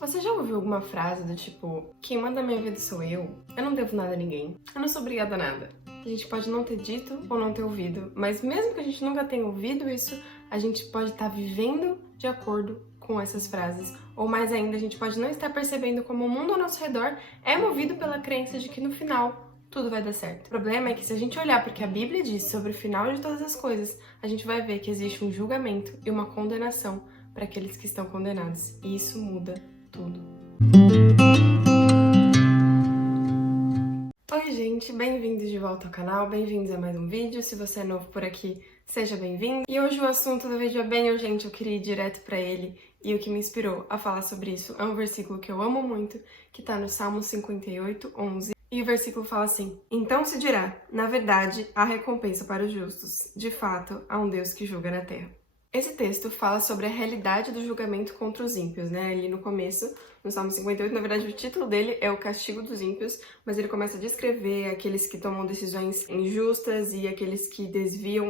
Você já ouviu alguma frase do tipo, quem manda minha vida sou eu não devo nada a ninguém, eu não sou obrigada a nada? A gente pode não ter dito ou não ter ouvido, mas mesmo que a gente nunca tenha ouvido isso, a gente pode estar vivendo de acordo com essas frases. Ou mais ainda, a gente pode não estar percebendo como o mundo ao nosso redor é movido pela crença de que no final tudo vai dar certo. O problema é que se a gente olhar porque a Bíblia diz sobre o final de todas as coisas, a gente vai ver que existe um julgamento e uma condenação para aqueles que estão condenados. E isso muda tudo. Oi gente, bem-vindos de volta ao canal, bem-vindos a mais um vídeo. Se você é novo por aqui, seja bem-vindo. E hoje o assunto do vídeo é bem urgente, eu queria ir direto para ele. E o que me inspirou a falar sobre isso é um versículo que eu amo muito, que tá no Salmo 58, 11. E o versículo fala assim: então se dirá, na verdade, há recompensa para os justos. De fato, há um Deus que julga na terra. Esse texto fala sobre a realidade do julgamento contra os ímpios, né? Ali no começo, no Salmo 58, na verdade o título dele é o castigo dos ímpios, mas ele começa a descrever aqueles que tomam decisões injustas e aqueles que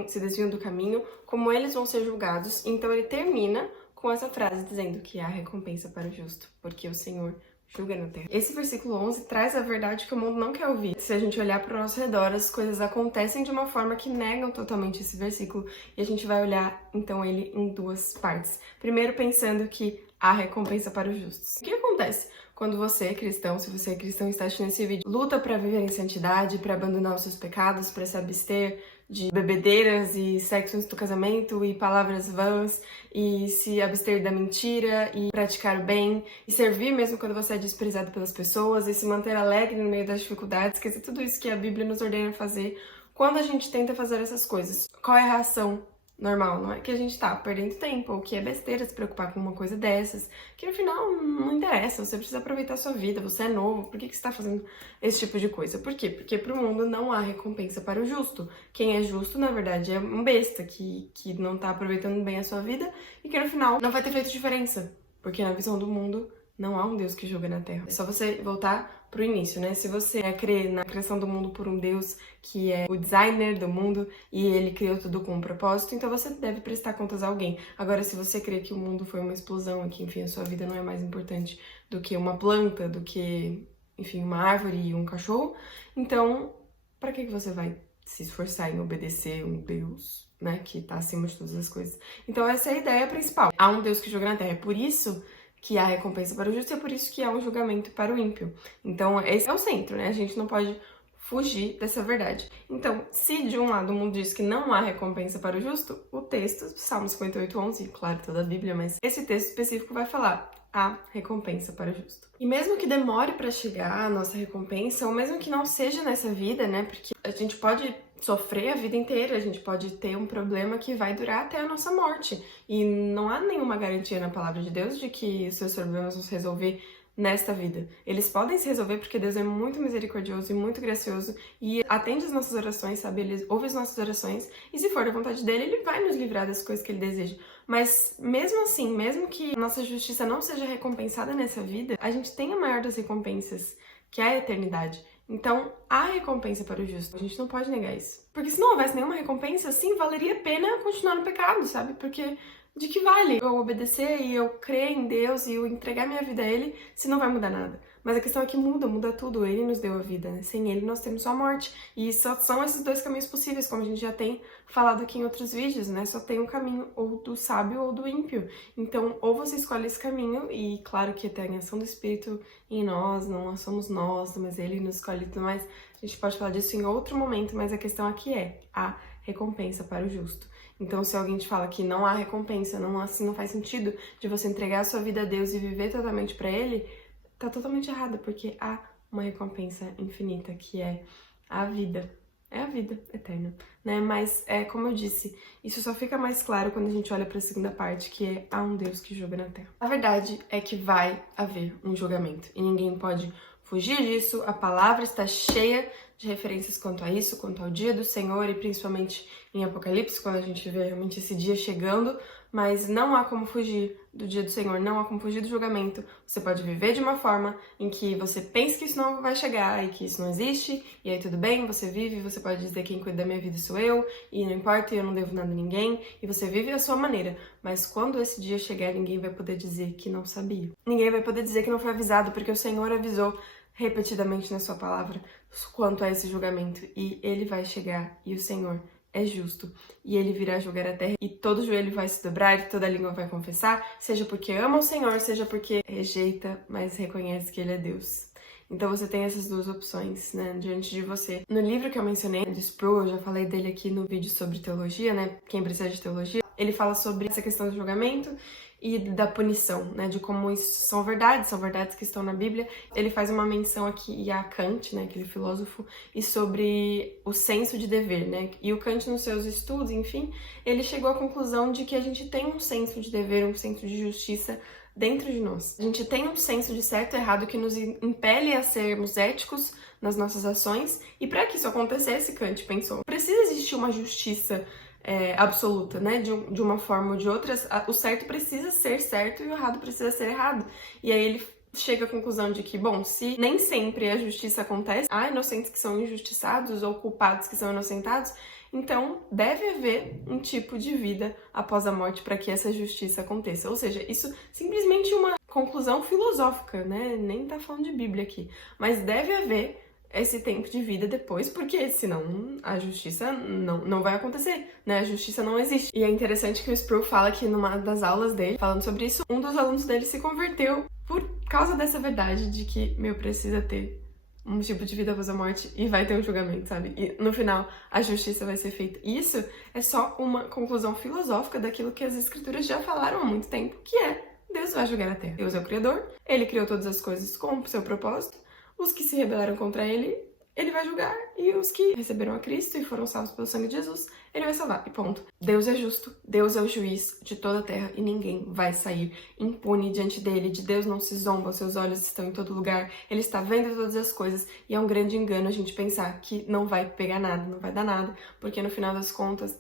se desviam do caminho, como eles vão ser julgados. Então ele termina com essa frase dizendo que há recompensa para o justo, porque o Senhor julga na terra. Esse versículo 11 traz a verdade que o mundo não quer ouvir. Se a gente olhar para o nosso redor, as coisas acontecem de uma forma que negam totalmente esse versículo, e a gente vai olhar então ele em duas partes. Primeiro, pensando que há recompensa para os justos. O que acontece quando você, cristão, se você é cristão e está assistindo esse vídeo, luta para viver em santidade, para abandonar os seus pecados, para se abster de bebedeiras e sexo antes do casamento e palavras vãs e se abster da mentira e praticar o bem e servir mesmo quando você é desprezado pelas pessoas e se manter alegre no meio das dificuldades, esquecer tudo isso que a Bíblia nos ordena fazer quando a gente tenta fazer essas coisas. Qual é a reação normal? Não é que a gente tá perdendo tempo ou que é besteira se preocupar com uma coisa dessas, que no final não interessa, você precisa aproveitar a sua vida, você é novo, por que você tá fazendo esse tipo de coisa? Por quê? Porque pro mundo não há recompensa para o justo. Quem é justo, na verdade, é um besta que não tá aproveitando bem a sua vida e que no final não vai ter feito diferença, porque na visão do mundo não há um Deus que julga na terra. É só você voltar pro início, né? Se você crê na criação do mundo por um Deus que é o designer do mundo e ele criou tudo com um propósito, então você deve prestar contas a alguém. Agora, se você crê que o mundo foi uma explosão e que, enfim, a sua vida não é mais importante do que uma planta, do que, enfim, uma árvore e um cachorro, então, para que você vai se esforçar em obedecer um Deus, né, que tá acima de todas as coisas? Então, essa é a ideia principal. Há um Deus que julga na terra. É por isso que há recompensa para o justo e é por isso que há um julgamento para o ímpio. Então, esse é o centro, né? A gente não pode fugir dessa verdade. Então, se de um lado o mundo diz que não há recompensa para o justo, o texto, Salmo 58, 11, claro, toda a Bíblia, mas esse texto específico vai falar: há recompensa para o justo. E mesmo que demore para chegar a nossa recompensa, ou mesmo que não seja nessa vida, né? Porque a gente pode sofrer a vida inteira, a gente pode ter um problema que vai durar até a nossa morte. E não há nenhuma garantia na palavra de Deus de que os seus problemas vão se resolver nesta vida. Eles podem se resolver porque Deus é muito misericordioso e muito gracioso e atende as nossas orações, sabe? Ele ouve as nossas orações e se for da vontade dele, ele vai nos livrar das coisas que ele deseja. Mas mesmo assim, mesmo que a nossa justiça não seja recompensada nessa vida, a gente tem a maior das recompensas, que é a eternidade. Então, há recompensa para o justo. A gente não pode negar isso. Porque se não houvesse nenhuma recompensa, sim, valeria a pena continuar no pecado, sabe? Porque de que vale eu obedecer e eu crer em Deus e eu entregar minha vida a Ele se não vai mudar nada? Mas a questão é que muda tudo. Ele nos deu a vida, né? Sem Ele nós temos só a morte. E só são esses dois caminhos possíveis, como a gente já tem falado aqui em outros vídeos, né? Só tem um caminho ou do sábio ou do ímpio. Então, ou você escolhe esse caminho, e claro que tem a ação do Espírito em nós, não somos nós, mas Ele nos escolhe e tudo mais. A gente pode falar disso em outro momento, mas a questão aqui é a recompensa para o justo. Então, se alguém te fala que não há recompensa, assim não faz sentido de você entregar a sua vida a Deus e viver totalmente para Ele, tá totalmente errado, porque há uma recompensa infinita, que é a vida. É a vida eterna, né? Mas, como eu disse, isso só fica mais claro quando a gente olha para a segunda parte, que é há um Deus que julga na terra. A verdade é que vai haver um julgamento e ninguém pode fugir disso. A palavra está cheia de referências quanto a isso, quanto ao dia do Senhor e principalmente em Apocalipse, quando a gente vê realmente esse dia chegando, mas não há como fugir do dia do Senhor, não há como fugir do julgamento. Você pode viver de uma forma em que você pensa que isso não vai chegar e que isso não existe, e aí tudo bem, você vive, você pode dizer quem cuida da minha vida sou eu, e não importa, eu não devo nada a ninguém, e você vive a sua maneira. Mas quando esse dia chegar, ninguém vai poder dizer que não sabia. Ninguém vai poder dizer que não foi avisado, porque o Senhor avisou repetidamente na sua palavra quanto a esse julgamento. E ele vai chegar, e o Senhor é justo, e ele virá julgar a terra, e todo joelho vai se dobrar, e toda língua vai confessar, seja porque ama o Senhor, seja porque rejeita, mas reconhece que ele é Deus. Então você tem essas duas opções, né, diante de você. No livro que eu mencionei, de Sproul, eu já falei dele aqui no vídeo sobre teologia, né, quem precisa de teologia, ele fala sobre essa questão do julgamento e da punição, né, de como isso são verdades que estão na Bíblia. Ele faz uma menção aqui a Kant, né, aquele filósofo, e sobre o senso de dever, né, e o Kant nos seus estudos, enfim, ele chegou à conclusão de que a gente tem um senso de dever, um senso de justiça dentro de nós. A gente tem um senso de certo e errado que nos impele a sermos éticos nas nossas ações, e para que isso acontecesse, Kant pensou, precisa existir uma justiça absoluta, né? De uma forma ou de outra, o certo precisa ser certo e o errado precisa ser errado. E aí ele chega à conclusão de que, bom, se nem sempre a justiça acontece, há inocentes que são injustiçados ou culpados que são inocentados, então deve haver um tipo de vida após a morte para que essa justiça aconteça. Ou seja, isso simplesmente uma conclusão filosófica, né? Nem tá falando de Bíblia aqui. Mas deve haver esse tempo de vida depois, porque senão a justiça não vai acontecer, né? A justiça não existe. E é interessante que o Sproul fala que numa das aulas dele, falando sobre isso, um dos alunos dele se converteu por causa dessa verdade de que, precisa ter um tipo de vida após a morte e vai ter um julgamento, sabe? E no final a justiça vai ser feita. Isso é só uma conclusão filosófica daquilo que as escrituras já falaram há muito tempo, que é Deus vai julgar a terra. Deus é o Criador, Ele criou todas as coisas com o seu propósito. Os que se rebelaram contra ele, ele vai julgar. E os que receberam a Cristo e foram salvos pelo sangue de Jesus, ele vai salvar. E ponto. Deus é justo, Deus é o juiz de toda a terra e ninguém vai sair impune diante dele. De Deus não se zomba, os seus olhos estão em todo lugar, ele está vendo todas as coisas. E é um grande engano a gente pensar que não vai pegar nada, não vai dar nada, porque no final das contas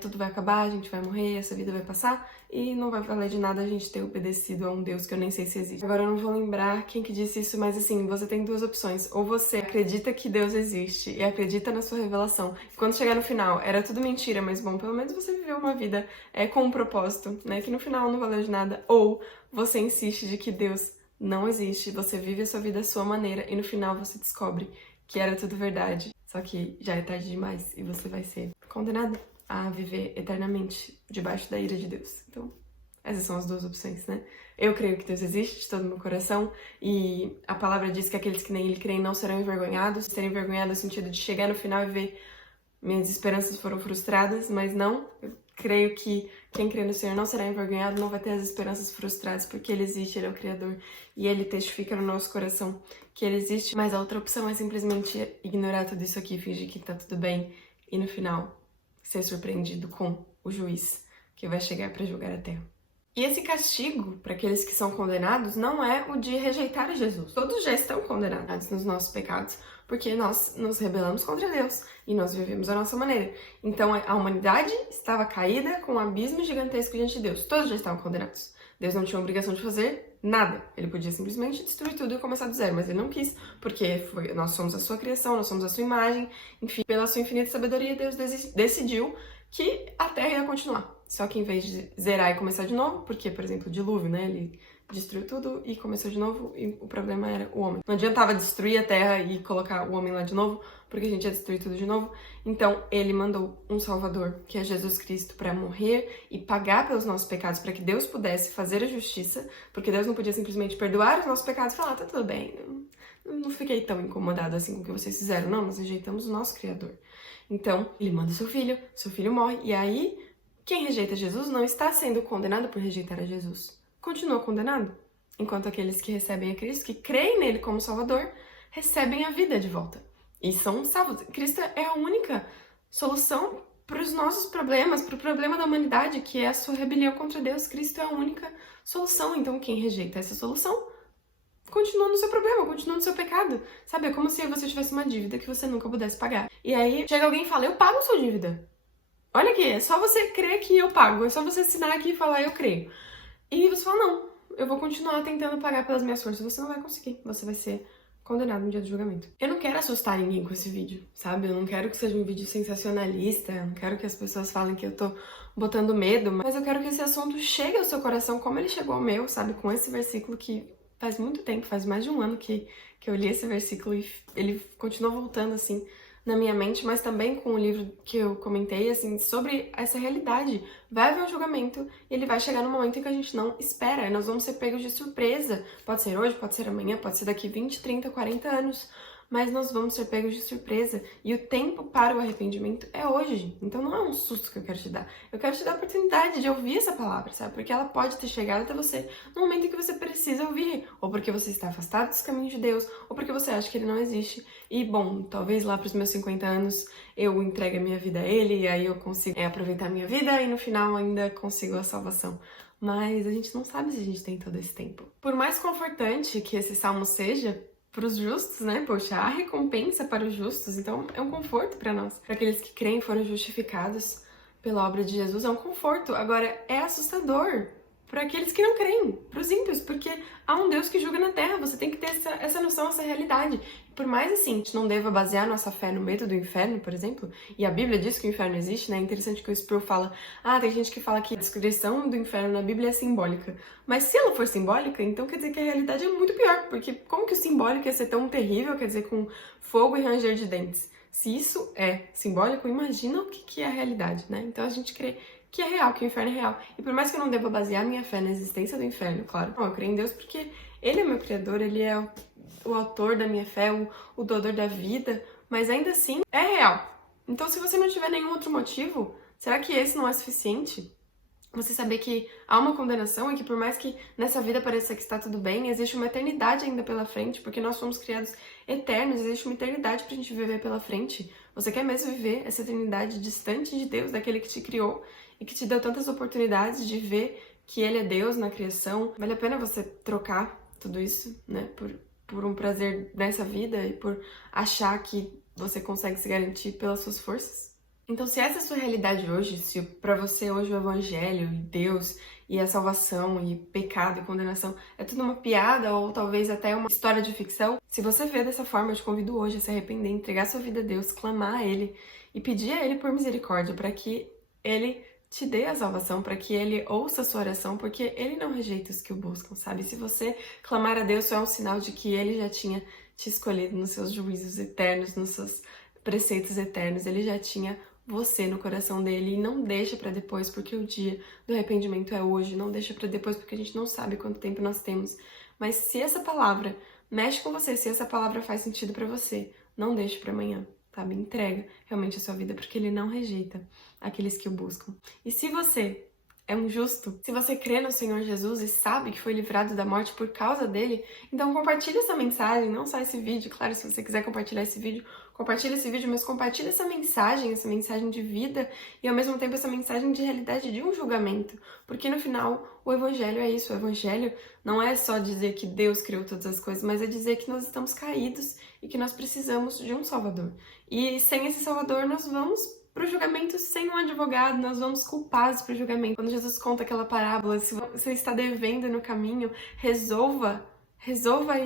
tudo vai acabar, a gente vai morrer, essa vida vai passar e não vai valer de nada a gente ter obedecido a um Deus que eu nem sei se existe. Agora eu não vou lembrar quem que disse isso, mas assim, você tem duas opções. Ou você acredita que Deus existe e acredita na sua revelação. E quando chegar no final, era tudo mentira, mas bom, pelo menos você viveu uma vida com um propósito, né? Que no final não valeu de nada. Ou você insiste de que Deus não existe, você vive a sua vida à sua maneira e no final você descobre que era tudo verdade. Só que já é tarde demais e você vai ser condenado a viver eternamente debaixo da ira de Deus. Então, essas são as duas opções, né? Eu creio que Deus existe de todo o meu coração e a palavra diz que aqueles que nem Ele creem não serão envergonhados. Serem envergonhados no sentido de chegar no final e ver minhas esperanças foram frustradas, mas não. Eu creio que quem crê no Senhor não será envergonhado, não vai ter as esperanças frustradas, porque Ele existe, Ele é o Criador e Ele testifica no nosso coração que Ele existe. Mas a outra opção é simplesmente ignorar tudo isso aqui, fingir que tá tudo bem e no final ser surpreendido com o juiz que vai chegar para julgar a terra. E esse castigo para aqueles que são condenados não é o de rejeitar Jesus. Todos já estão condenados nos nossos pecados, porque nós nos rebelamos contra Deus e nós vivemos a nossa maneira. Então a humanidade estava caída com um abismo gigantesco diante de Deus. Todos já estavam condenados. Deus não tinha obrigação de fazer nada. Ele podia simplesmente destruir tudo e começar do zero, mas ele não quis, porque nós somos a sua criação, nós somos a sua imagem. Enfim, pela sua infinita sabedoria, Deus decidiu que a Terra ia continuar. Só que em vez de zerar e começar de novo, porque, por exemplo, o dilúvio, né? Ele destruiu tudo e começou de novo e o problema era o homem. Não adiantava destruir a Terra e colocar o homem lá de novo, porque a gente ia destruir tudo de novo. Então, ele mandou um Salvador, que é Jesus Cristo, para morrer e pagar pelos nossos pecados, para que Deus pudesse fazer a justiça, porque Deus não podia simplesmente perdoar os nossos pecados e falar, tá tudo bem, não fiquei tão incomodado assim com o que vocês fizeram. Não, nós rejeitamos o nosso Criador. Então, ele manda seu filho morre, e aí, quem rejeita Jesus não está sendo condenado por rejeitar a Jesus. Continua condenado. Enquanto aqueles que recebem a Cristo, que creem nele como Salvador, recebem a vida de volta. E são salvos. Cristo é a única solução para os nossos problemas, para o problema da humanidade, que é a sua rebelião contra Deus. Cristo é a única solução. Então, quem rejeita essa solução, continua no seu problema, continua no seu pecado. Sabe, é como se você tivesse uma dívida que você nunca pudesse pagar. E aí, chega alguém e fala, eu pago a sua dívida. Olha aqui, é só você crer que eu pago, é só você assinar aqui e falar, eu creio. E você fala, não, eu vou continuar tentando pagar pelas minhas forças. Você não vai conseguir, você vai ser condenado no dia do julgamento. Eu não quero assustar ninguém com esse vídeo, sabe? Eu não quero que seja um vídeo sensacionalista, eu não quero que as pessoas falem que eu tô botando medo, mas eu quero que esse assunto chegue ao seu coração como ele chegou ao meu, sabe? Com esse versículo que faz muito tempo, faz mais de um ano que eu li esse versículo e ele continua voltando, assim, na minha mente, mas também com o livro que eu comentei, assim, sobre essa realidade. Vai haver um julgamento e ele vai chegar no momento em que a gente não espera, e nós vamos ser pegos de surpresa. Pode ser hoje, pode ser amanhã, pode ser daqui 20, 30, 40 anos, mas nós vamos ser pegos de surpresa. E o tempo para o arrependimento é hoje. Então não é um susto que eu quero te dar. Eu quero te dar a oportunidade de ouvir essa palavra, sabe? Porque ela pode ter chegado até você no momento em que você precisa ouvir. Ou porque você está afastado dos caminhos de Deus, ou porque você acha que ele não existe. E, bom, talvez lá para os meus 50 anos eu entregue a minha vida a ele, e aí eu consigo aproveitar a minha vida e no final ainda consigo a salvação. Mas a gente não sabe se a gente tem todo esse tempo. Por mais confortante que esse salmo seja, para os justos, né? Poxa, há recompensa para os justos, então é um conforto para nós. Para aqueles que creem e foram justificados pela obra de Jesus, é um conforto. Agora, é assustador para aqueles que não creem, para os ímpios, porque há um Deus que julga na terra, você tem que ter essa noção, essa realidade. Por mais assim, a gente não deva basear nossa fé no medo do inferno, por exemplo, e a Bíblia diz que o inferno existe, né? É interessante que o Sproul fala, tem gente que fala que a descrição do inferno na Bíblia é simbólica. Mas se ela for simbólica, então quer dizer que a realidade é muito pior, porque como que o simbólico ia ser tão terrível, quer dizer, com fogo e ranger de dentes? Se isso é simbólico, imagina o que é a realidade, né? Então a gente crê que é real, que o inferno é real. E por mais que eu não deva basear minha fé na existência do inferno, claro, não, eu creio em Deus porque Ele é meu Criador, Ele é o autor da minha fé, o doador da vida, mas ainda assim é real. Então se você não tiver nenhum outro motivo, será que esse não é suficiente? Você saber que há uma condenação e que por mais que nessa vida pareça que está tudo bem, existe uma eternidade ainda pela frente, porque nós somos criados eternos, existe uma eternidade pra gente viver pela frente. Você quer mesmo viver essa eternidade distante de Deus, daquele que te criou e que te deu tantas oportunidades de ver que Ele é Deus na criação? Vale a pena você trocar tudo isso, né, por um prazer nessa vida e por achar que você consegue se garantir pelas suas forças? Então, se essa é a sua realidade hoje, se pra você hoje o evangelho e Deus e a salvação e pecado e condenação é tudo uma piada ou talvez até uma história de ficção, se você vê dessa forma, eu te convido hoje a se arrepender, entregar sua vida a Deus, clamar a Ele e pedir a Ele por misericórdia para que Ele te dê a salvação, para que Ele ouça a sua oração, porque Ele não rejeita os que o buscam, sabe? Se você clamar a Deus, isso é um sinal de que Ele já tinha te escolhido nos seus juízos eternos, nos seus preceitos eternos, Ele já tinha você no coração dele e não deixa pra depois, porque o dia do arrependimento é hoje, não deixa pra depois porque a gente não sabe quanto tempo nós temos. Mas se essa palavra mexe com você, se essa palavra faz sentido pra você, não deixe pra amanhã, sabe? Entrega realmente a sua vida, porque ele não rejeita aqueles que o buscam. E se você é um justo, se você crê no Senhor Jesus e sabe que foi livrado da morte por causa dele, então compartilhe essa mensagem, não só esse vídeo, claro, se você quiser compartilhar esse vídeo, compartilhe esse vídeo, mas compartilhe essa mensagem de vida e ao mesmo tempo essa mensagem de realidade de um julgamento, porque no final o evangelho é isso, o evangelho não é só dizer que Deus criou todas as coisas, mas é dizer que nós estamos caídos e que nós precisamos de um Salvador. E sem esse Salvador nós vamos para o julgamento sem um advogado, nós vamos culpados para o julgamento. Quando Jesus conta aquela parábola, se você está devendo no caminho, resolva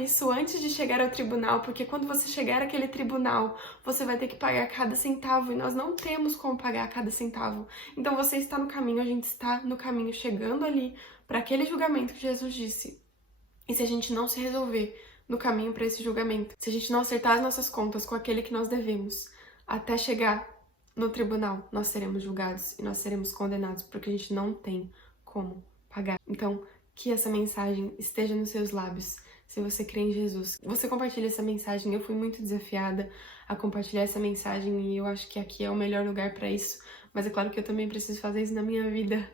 isso antes de chegar ao tribunal, porque quando você chegar àquele tribunal, você vai ter que pagar cada centavo, e nós não temos como pagar cada centavo. Então você está no caminho, a gente está no caminho, chegando ali para aquele julgamento que Jesus disse. E se a gente não se resolver no caminho para esse julgamento, se a gente não acertar as nossas contas com aquele que nós devemos, até chegar no tribunal, nós seremos julgados e nós seremos condenados, porque a gente não tem como pagar. Então, que essa mensagem esteja nos seus lábios, se você crê em Jesus. Você compartilha essa mensagem, eu fui muito desafiada a compartilhar essa mensagem e eu acho que aqui é o melhor lugar para isso, mas é claro que eu também preciso fazer isso na minha vida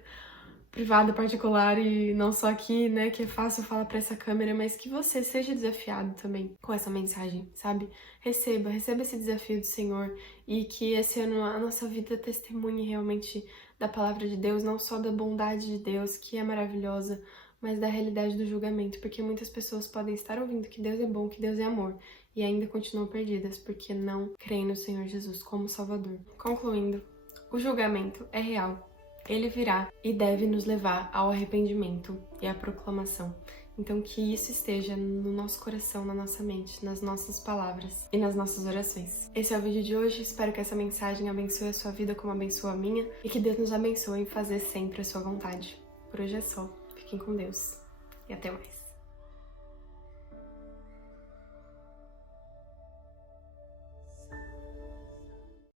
privada, particular, e não só aqui, né, que é fácil falar para essa câmera, mas que você seja desafiado também com essa mensagem, sabe? Receba esse desafio do Senhor e que esse ano a nossa vida testemunhe realmente da palavra de Deus, não só da bondade de Deus, que é maravilhosa, mas da realidade do julgamento, porque muitas pessoas podem estar ouvindo que Deus é bom, que Deus é amor, e ainda continuam perdidas porque não creem no Senhor Jesus como Salvador. Concluindo, o julgamento é real. Ele virá e deve nos levar ao arrependimento e à proclamação. Então que isso esteja no nosso coração, na nossa mente, nas nossas palavras e nas nossas orações. Esse é o vídeo de hoje, espero que essa mensagem abençoe a sua vida como abençoa a minha e que Deus nos abençoe em fazer sempre a sua vontade. Por hoje é só, fiquem com Deus e até mais.